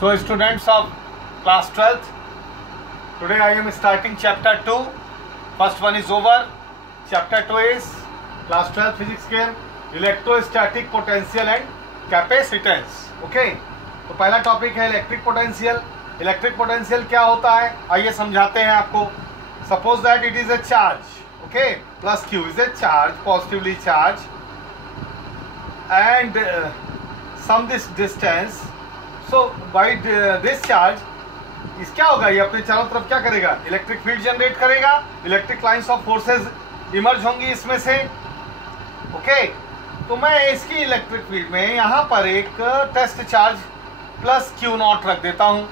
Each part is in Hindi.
So students of class 12th, today I am starting chapter 2. First one is over. Chapter 2 is class 12 physics के electrostatic potential and capacitance. Okay, तो पहला टॉपिक है इलेक्ट्रिक पोटेंशियल. इलेक्ट्रिक पोटेंशियल क्या होता है आइए समझाते हैं आपको. Suppose that it is a charge, okay, plus Q is a charge, positively charge, and some this distance. So by this charge इस क्या होगा, ये अपने चारों तरफ क्या करेगा, इलेक्ट्रिक फील्ड जनरेट करेगा. Electric lines of forces emerge होंगी इसमें से. ओके, तो मैं इसकी इलेक्ट्रिक फील्ड में यहाँ पर एक test charge plus Q naught रख देता हूँ.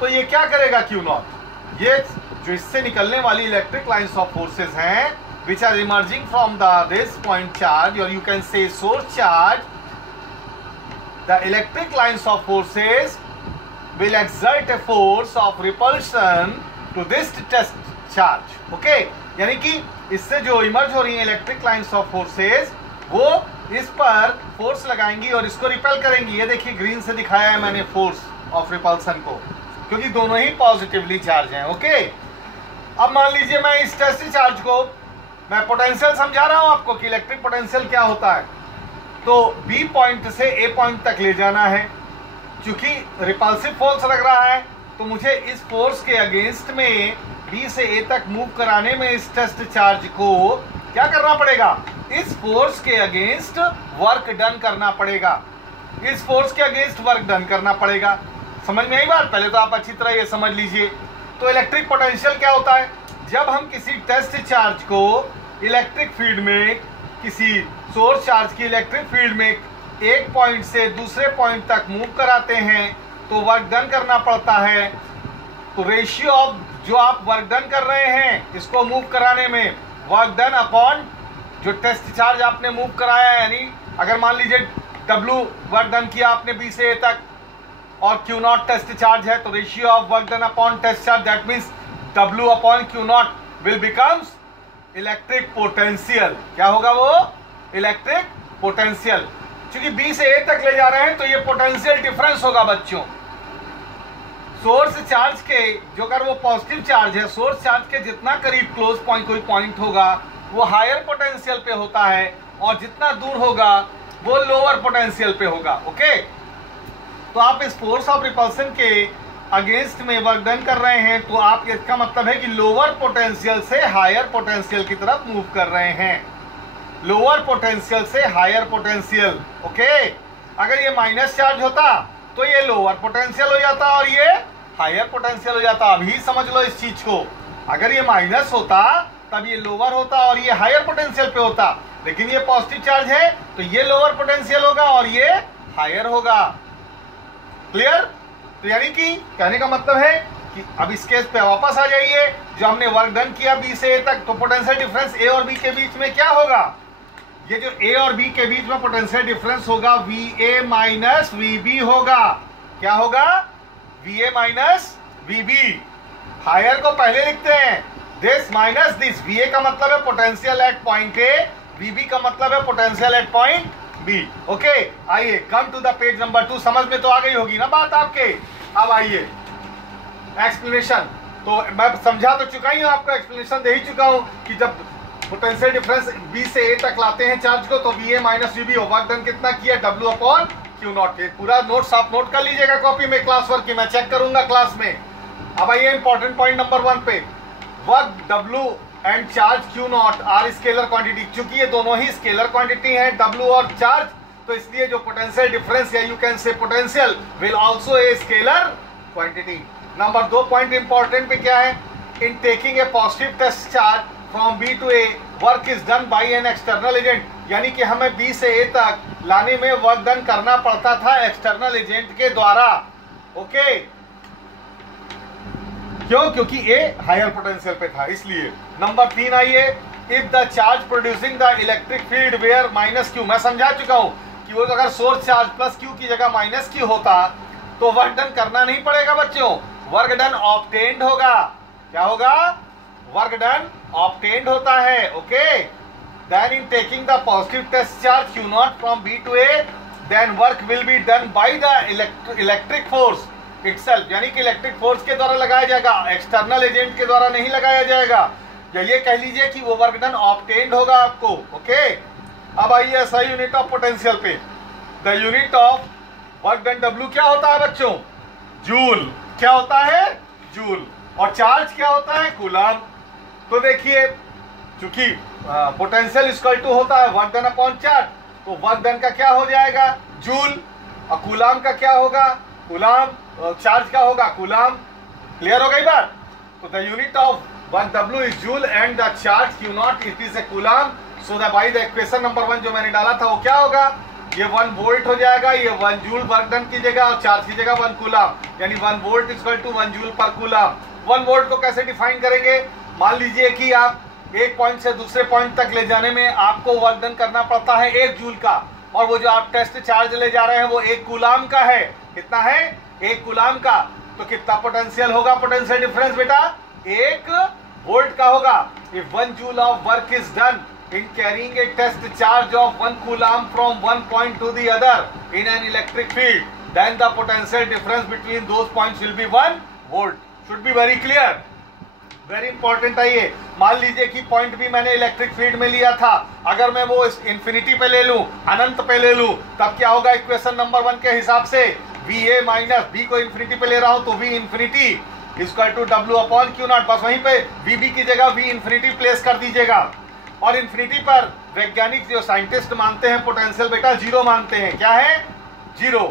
तो ये क्या करेगा क्यू नॉट, ये जो इससे निकलने वाली इलेक्ट्रिक लाइंस ऑफ फोर्सेज हैं which are emerging from the this point charge और you can say source charge, the electric lines of forces will exert a force of repulsion to this test charge. Okay, यानी कि इससे जो इमर्ज हो रही है इलेक्ट्रिक लाइंस ऑफ फोर्सेस वो इस पर फोर्स लगाएंगी और इसको रिपेल करेंगी. ये देखिए ग्रीन से दिखाया है मैंने फोर्स ऑफ रिपल्सन को, क्योंकि दोनों ही पॉजिटिवली चार्ज हैं. ओके, अब मान लीजिए मैं इस टेस्ट चार्ज को मैं पोटेंशियल समझा रहा हूं आपको कि इलेक्ट्रिक पोटेंशियल क्या होता है. तो बी पॉइंट से ए पॉइंट तक ले जाना है. क्योंकि रिपल्सिव फोर्स लग रहा है तो मुझे इस फोर्स के अगेंस्ट में बी से ए तक मूव कराने में इस टेस्ट चार्ज को क्या करना पड़ेगा, इस फोर्स के अगेंस्ट वर्क डन करना पड़ेगा. इस फोर्स के अगेंस्ट वर्क डन करना पड़ेगा. समझ में आई बात? पहले तो आप अच्छी तरह ये समझ लीजिए. तो इलेक्ट्रिक पोटेंशियल क्या होता है, जब हम किसी टेस्ट चार्ज को इलेक्ट्रिक फील्ड में, किसी सोर्स चार्ज की इलेक्ट्रिक फील्ड में एक पॉइंट से दूसरे पॉइंट तक मूव कराते हैं तो वर्क डन करना पड़ता है. तो रेशियो ऑफ जो आप वर्क डन कर रहे हैं इसको मूव कराने में, वर्क डन अपॉन जो टेस्ट चार्ज आपने मूव कराया है, यानी अगर मान लीजिए W वर्क डन किया आपने B से A तक और Q नॉट टेस्ट चार्ज है, तो ratio of work done upon test charge that means W upon Q naught will becomes electric potential. क्या होगा वो, इलेक्ट्रिक पोटेंशियल. क्योंकि बी से ए तक ले जा रहे हैं तो ये पोटेंशियल डिफरेंस होगा बच्चों. सोर्स चार्ज के जो अगर वो पॉजिटिव चार्ज है, सोर्स चार्ज के जितना करीब क्लोज पॉइंट कोई पॉइंट होगा वो हायर पोटेंशियल पे होता है और जितना दूर होगा वो लोअर पोटेंशियल पे होगा. ओके, तो आप इस फोर्स ऑफ रिपल्सन के अगेंस्ट में वर्क डन कर रहे हैं तो आप इसका मतलब है कि लोअर पोटेंशियल से हायर पोटेंशियल की तरफ मूव कर रहे हैं. लोअर पोटेंशियल से हायर पोटेंशियल. ओके, अगर ये माइनस चार्ज होता तो ये लोअर पोटेंशियल हो जाता और ये हायर पोटेंशियल हो जाता. अभी समझ लो इस चीज को, अगर ये माइनस होता तब ये लोअर होता और ये हायर पोटेंशियल पे होता. लेकिन ये पॉजिटिव चार्ज है तो ये लोअर पोटेंशियल होगा और ये हायर होगा. क्लियर? तो यानी कि कहने का मतलब है कि अब इस केस पे वापस आ जाइए, जो हमने वर्क डन किया बी से ए तक, तो पोटेंशियल डिफरेंस ए और बी के बीच में क्या होगा, ये जो ए और बी के बीच में पोटेंशियल डिफरेंस होगा V A minus V B होगा. क्या होगा, V A minus V B. Higher को पहले लिखते हैं, this minus this. V A का मतलब है potential at point A, V B का मतलब है potential at point B. Okay, आइए come to the page number 2. समझ में तो आ गई होगी ना बात आपके. अब आइए एक्सप्लेनेशन. तो मैं समझा तो चुका ही हूं आपको, एक्सप्लेनेशन दे ही चुका हूं कि जब पोटेंशियल डिफरेंस बी से ए तक लाते हैं चार्ज को तो V A minus V B. Work done कितना किया, W अपॉन क्यू नॉट. पूरा नोट्स आप नोट कर लीजिएगा कॉपी में क्लास वर्क की, मैं चेक करूंगा क्लास में. अब आइए इंपॉर्टेंट पॉइंट नंबर 1 पे. Work W and charge Q naught are scalar quantity. चूंकि ये दोनों ही स्केलर क्वांटिटी हैं W और चार्ज, तो इसलिए जो पोटेंशियल डिफरेंस या you can say potential will also a scalar quantity. Number 2 point important पे क्या है, in taking a positive test charge from B to A work is done by an external agent. यानी कि हमें बी से ए तक लाने में वर्क डन करना पड़ता था एक्सटर्नल एजेंट के द्वारा. ओके, क्यों, क्योंकि ए हायर पोटेंशियल पे था इसलिए. नंबर 3 आइए, if the charge producing the electric field were minus Q. मैं समझा चुका हूं कि वो अगर सोर्स चार्ज प्लस क्यू की जगह माइनस क्यू होता तो वर्क डन करना नहीं पड़ेगा बच्चों, वर्क डन ऑब्टेन्ड होगा. क्या होगा, वर्क डन ऑब्टेन्ड होता है. Okay, then in taking the positive test charge Q naught from B to A then work will be done by the electric force itself, यानी कि इलेक्ट्रिक फोर्स के द्वारा लगाया जाएगा, एक्सटर्नल एजेंट के द्वारा नहीं लगाया जाएगा। या ये कह लीजिए कि वो वर्क डन ऑब्टेन्ड होगा आपको। ओके, अब आइए ऐसा यूनिट ऑफ पोटेंशियल पे। The unit of work done W क्या होता है बच्चों? जूल। क्या होता है? जूल। और चार्ज क्या होता है? कूलम। तो देखिए, चूंकि पोटेंशियल इक्वल टू होता है वर्क डन अपॉन चार्ज, तो वर्क डन का क्या हो जाएगा? जूल। और कूलम का क्या होगा? कूलम। चार्ज का होगा? कूलम। क्लियर हो गई बात? तो the unit of work W is joule and the charge Q not it is A coulomb. So that by the equation number 1 जो मैंने डाला था वो क्या होगा? ये 1 वोल्ट हो जाएगा, ये 1 जूल वर्क डन की जगह और चार्ज की जगह 1 कूलम, यानी 1 volt equal to 1 joule per coulomb. 1 volt को कैसे डिफाइन करेंगे? मान लीजिए कि आप एक पॉइंट से दूसरे पॉइंट तक ले जाने में आपको वर्क डन करना पड़ता है 1 जूल का, और वो जो आप टेस्ट चार्ज ले जा रहे हैं वो 1 कूलम का है। कितना है? 1 कूलम का। तो कितना पोटेंशियल होगा? पोटेंशियल डिफरेंस बेटा 1 वोल्ट का होगा। If 1 joule of work is done in carrying a test charge of 1 coulomb from one point to the other in an electric field, then the potential difference between those points will be 1 volt. Should be very clear. Very important है ये। मान लीजिए कि पॉइंट भी मैंने इलेक्ट्रिक फील्ड में लिया था, अगर मैं वो इंफिनिटी पे ले लूं, अनंत पे ले लूं, तब क्या होगा? इक्वेशन नंबर 1 के हिसाब से VA माइनस B को इंफिनिटी पे ले रहा हूं तो V infinity equal to W upon Q naught. बस वहीं पे VB की जगह V इंफिनिटी प्लेस कर दीजिएगा। और इन्फिनिटी पर वैज्ञानिक जो साइंटिस्ट मानते हैं पोटेंशियल बेटा 0 मानते हैं। क्या है? 0।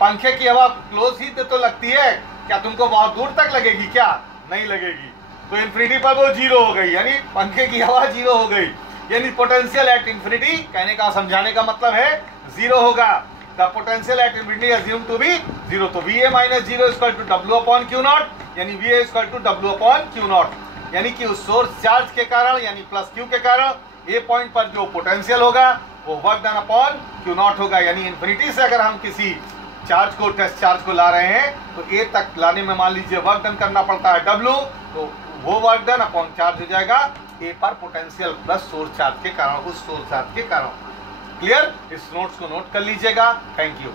पंखे की हवा क्लोज ही तो लगती है, क्या तुमको बहुत दूर तक लगेगी? क्या नहीं लगेगी। तो इन्फिनिटी पर वो 0 हो गई, यानी पंखे की हवा 0 हो गई, यानी पोटेंशियल एट इन्फिनिटी कहने का समझाने का मतलब है 0 होगा। The potential at infinity assume to be 0। तो VA minus 0 equal to W upon Q naught, यानी VA equal to W upon Q naught, यानी कि उस सोर्स चार्ज के कारण यानी प्लस Q के कारण ए पॉइंट पर जो पोटेंशियल होगा वो work done upon Q not होगा। यानी इन्फिनिटी से अगर हम किसी चार्ज को, टेस्ट चार्ज को ला रहे हैं, तो ए तक लाने में मान लीजिए वर्क डन करना पड़ता है W, तो वो वर्क डन अपॉन चार्ज हो जाएगा ए पर पोटेंशियल प्लस सोर्स चार्ज के कारण, उस सोर्स चार्ज के कारण। क्लियर? इस नोट्स को नोट कर लीजिएगा। Thank you.